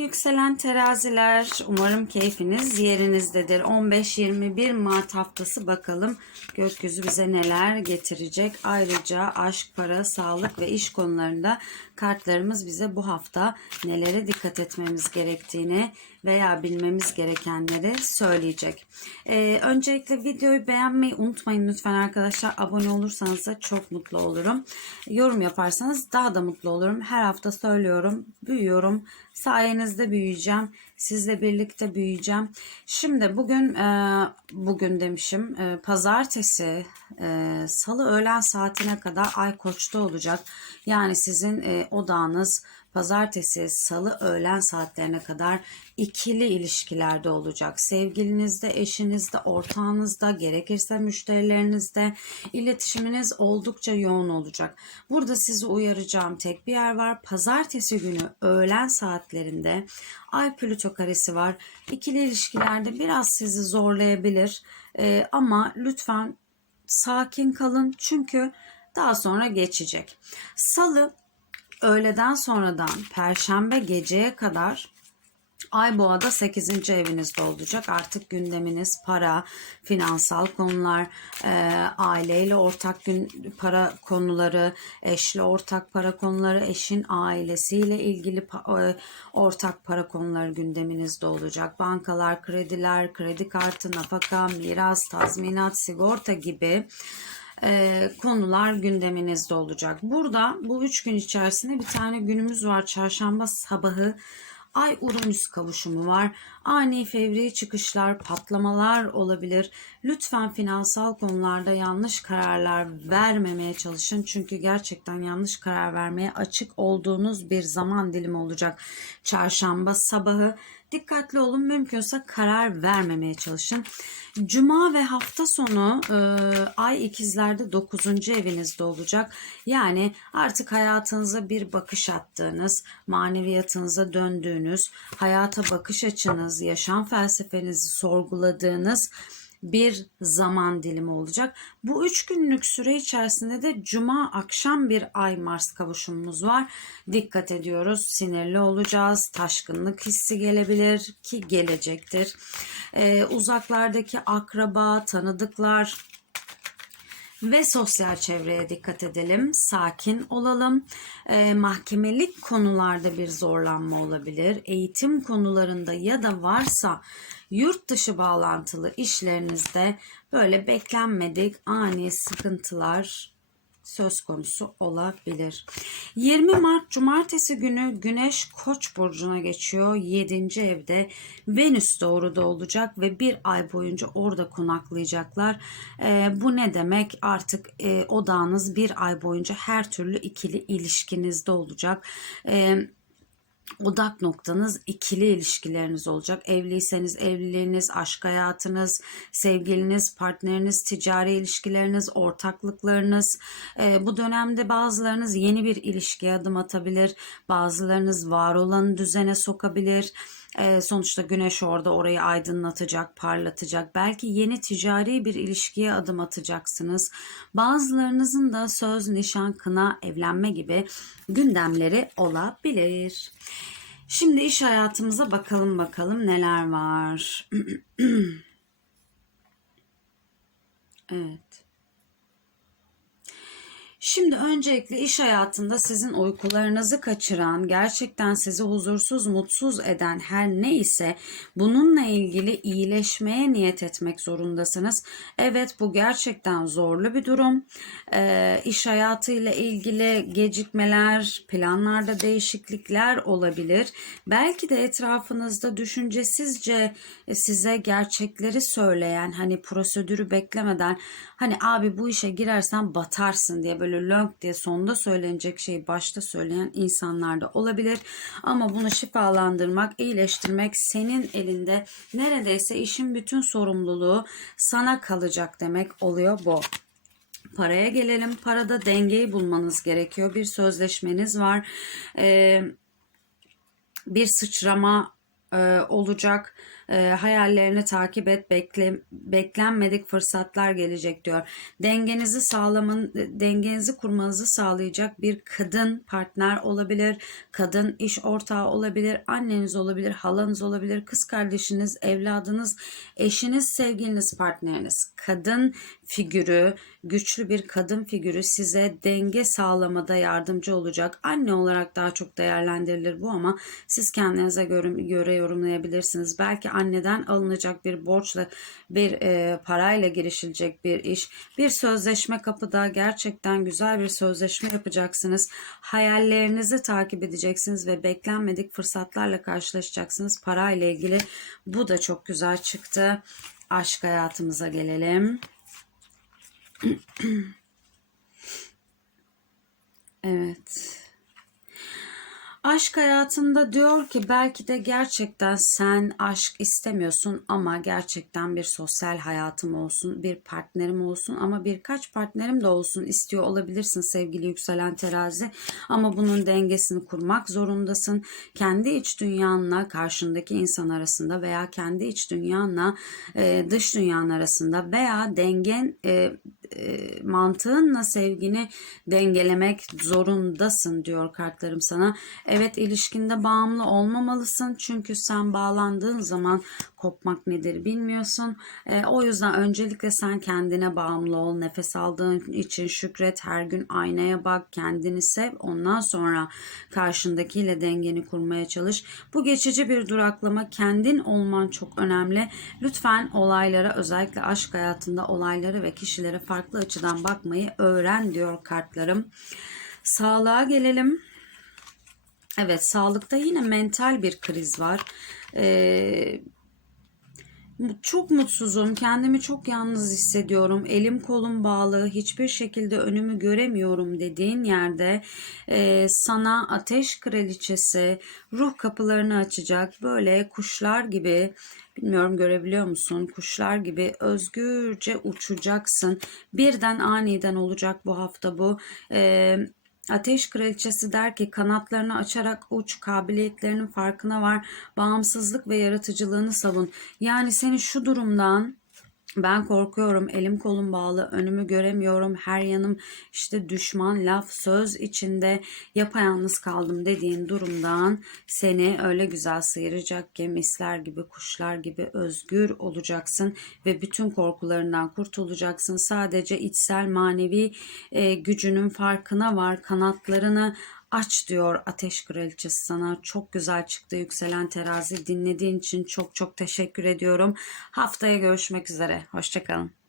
yükselen teraziler. Umarım keyfiniz yerinizdedir. 15-21 Mart haftası bakalım gökyüzü bize neler getirecek. Ayrıca aşk, para, sağlık ve iş konularında kartlarımız bize bu hafta nelere dikkat etmemiz gerektiğini veya bilmemiz gerekenleri söyleyecek. Ee, öncelikle videoyu beğenmeyi unutmayın lütfen arkadaşlar. Abone olursanız da çok mutlu olurum. Yorum yaparsanız daha da mutlu olurum. Her hafta söylüyorum, büyüyorum. Sayenizde büyüyeceğim. Sizle birlikte büyüyeceğim. Şimdi bugün e, bugün demişim e, pazartesi e, salı öğlen saatine kadar ay koçta olacak. Yani sizin e, odağınız pazartesi salı öğlen saatlerine kadar ikili ilişkilerde olacak. Sevgilinizde, eşinizde, ortağınızda, gerekirse müşterilerinizde iletişiminiz oldukça yoğun olacak. Burada sizi uyaracağım tek bir yer var. Pazartesi günü öğlen saatlerinde Ay Plüto karesi var. İkili ilişkilerde biraz sizi zorlayabilir. Ee, ama lütfen sakin kalın çünkü daha sonra geçecek. Salı öğleden sonradan perşembe geceye kadar Ay boğada 8. evinizde olacak. Artık gündeminiz para, finansal konular, e, aileyle ortak gün para konuları, eşle ortak para konuları, eşin ailesiyle ilgili pa- e, ortak para konuları gündeminizde olacak. Bankalar, krediler, kredi kartı, nafaka, miras, tazminat, sigorta gibi e, konular gündeminizde olacak. Burada bu üç gün içerisinde bir tane günümüz var. Çarşamba sabahı Ay Uranüs kavuşumu var. Ani fevri çıkışlar, patlamalar olabilir. Lütfen finansal konularda yanlış kararlar vermemeye çalışın. Çünkü gerçekten yanlış karar vermeye açık olduğunuz bir zaman dilimi olacak. Çarşamba sabahı dikkatli olun mümkünse karar vermemeye çalışın. Cuma ve hafta sonu e, ay ikizlerde 9. evinizde olacak. Yani artık hayatınıza bir bakış attığınız, maneviyatınıza döndüğünüz, hayata bakış açınız, yaşam felsefenizi sorguladığınız bir zaman dilimi olacak. Bu üç günlük süre içerisinde de cuma akşam bir ay Mars kavuşumumuz var. Dikkat ediyoruz. Sinirli olacağız. Taşkınlık hissi gelebilir ki gelecektir. Ee, uzaklardaki akraba, tanıdıklar, ve sosyal çevreye dikkat edelim. Sakin olalım. Ee, mahkemelik konularda bir zorlanma olabilir. Eğitim konularında ya da varsa yurt dışı bağlantılı işlerinizde böyle beklenmedik ani sıkıntılar söz konusu olabilir. 20 Mart Cumartesi günü Güneş Koç burcuna geçiyor. 7. evde Venüs doğruda olacak ve bir ay boyunca orada konaklayacaklar. Ee, bu ne demek? Artık e, odağınız bir ay boyunca her türlü ikili ilişkinizde olacak. Ee, odak noktanız ikili ilişkileriniz olacak. Evliyseniz evliliğiniz, aşk hayatınız, sevgiliniz, partneriniz, ticari ilişkileriniz, ortaklıklarınız. Ee, bu dönemde bazılarınız yeni bir ilişkiye adım atabilir. Bazılarınız var olanı düzene sokabilir. Ee, sonuçta güneş orada orayı aydınlatacak, parlatacak. Belki yeni ticari bir ilişkiye adım atacaksınız. Bazılarınızın da söz, nişan, kına, evlenme gibi gündemleri olabilir. Şimdi iş hayatımıza bakalım bakalım neler var. evet. Şimdi öncelikle iş hayatında sizin uykularınızı kaçıran, gerçekten sizi huzursuz, mutsuz eden her ne ise bununla ilgili iyileşmeye niyet etmek zorundasınız. Evet bu gerçekten zorlu bir durum. Ee, iş hayatıyla ilgili gecikmeler, planlarda değişiklikler olabilir. Belki de etrafınızda düşüncesizce size gerçekleri söyleyen, hani prosedürü beklemeden, hani abi bu işe girersen batarsın diye böyle lönk diye sonda söylenecek şeyi başta söyleyen insanlar da olabilir. Ama bunu şifalandırmak, iyileştirmek senin elinde. Neredeyse işin bütün sorumluluğu sana kalacak demek oluyor bu. Paraya gelelim. Parada dengeyi bulmanız gerekiyor. Bir sözleşmeniz var. Ee, bir sıçrama e, olacak. E, hayallerini takip et. Bekle, beklenmedik fırsatlar gelecek diyor. Dengenizi sağlamın dengenizi kurmanızı sağlayacak bir kadın partner olabilir. Kadın iş ortağı olabilir. Anneniz olabilir, halanız olabilir, kız kardeşiniz, evladınız, eşiniz, sevgiliniz, partneriniz. Kadın figürü, güçlü bir kadın figürü size denge sağlamada yardımcı olacak. Anne olarak daha çok değerlendirilir bu ama siz kendinize göre, göre yorumlayabilirsiniz. Belki anneden alınacak bir borçla bir e, parayla girişilecek bir iş, bir sözleşme kapıda gerçekten güzel bir sözleşme yapacaksınız. Hayallerinizi takip edeceksiniz ve beklenmedik fırsatlarla karşılaşacaksınız parayla ilgili. Bu da çok güzel çıktı. Aşk hayatımıza gelelim. Aşk hayatında diyor ki belki de gerçekten sen aşk istemiyorsun ama gerçekten bir sosyal hayatım olsun, bir partnerim olsun ama birkaç partnerim de olsun istiyor olabilirsin sevgili yükselen terazi. Ama bunun dengesini kurmak zorundasın. Kendi iç dünyanla karşındaki insan arasında veya kendi iç dünyanla e, dış dünyanın arasında veya dengen e, e, mantığınla sevgini dengelemek zorundasın diyor kartlarım sana. Evet ilişkinde bağımlı olmamalısın çünkü sen bağlandığın zaman kopmak nedir bilmiyorsun. E, o yüzden öncelikle sen kendine bağımlı ol. Nefes aldığın için şükret. Her gün aynaya bak. Kendini sev. Ondan sonra karşındakiyle dengeni kurmaya çalış. Bu geçici bir duraklama. Kendin olman çok önemli. Lütfen olaylara özellikle aşk hayatında olayları ve kişilere farklı açıdan bakmayı öğren diyor kartlarım. Sağlığa gelelim. Evet sağlıkta yine mental bir kriz var. Ee, çok mutsuzum, kendimi çok yalnız hissediyorum, elim kolum bağlı, hiçbir şekilde önümü göremiyorum dediğin yerde e, sana ateş kraliçesi ruh kapılarını açacak böyle kuşlar gibi Bilmiyorum görebiliyor musun? Kuşlar gibi özgürce uçacaksın. Birden aniden olacak bu hafta bu. Ee, Ateş kraliçesi der ki kanatlarını açarak uç, kabiliyetlerinin farkına var, bağımsızlık ve yaratıcılığını savun. Yani seni şu durumdan ben korkuyorum, elim kolum bağlı, önümü göremiyorum, her yanım işte düşman, laf, söz içinde yapayalnız kaldım dediğin durumdan seni öyle güzel sıyıracak ki misler gibi, kuşlar gibi özgür olacaksın ve bütün korkularından kurtulacaksın. Sadece içsel manevi e, gücünün farkına var, kanatlarını aç diyor Ateş Kraliçesi sana. Çok güzel çıktı yükselen terazi. Dinlediğin için çok çok teşekkür ediyorum. Haftaya görüşmek üzere. Hoşçakalın.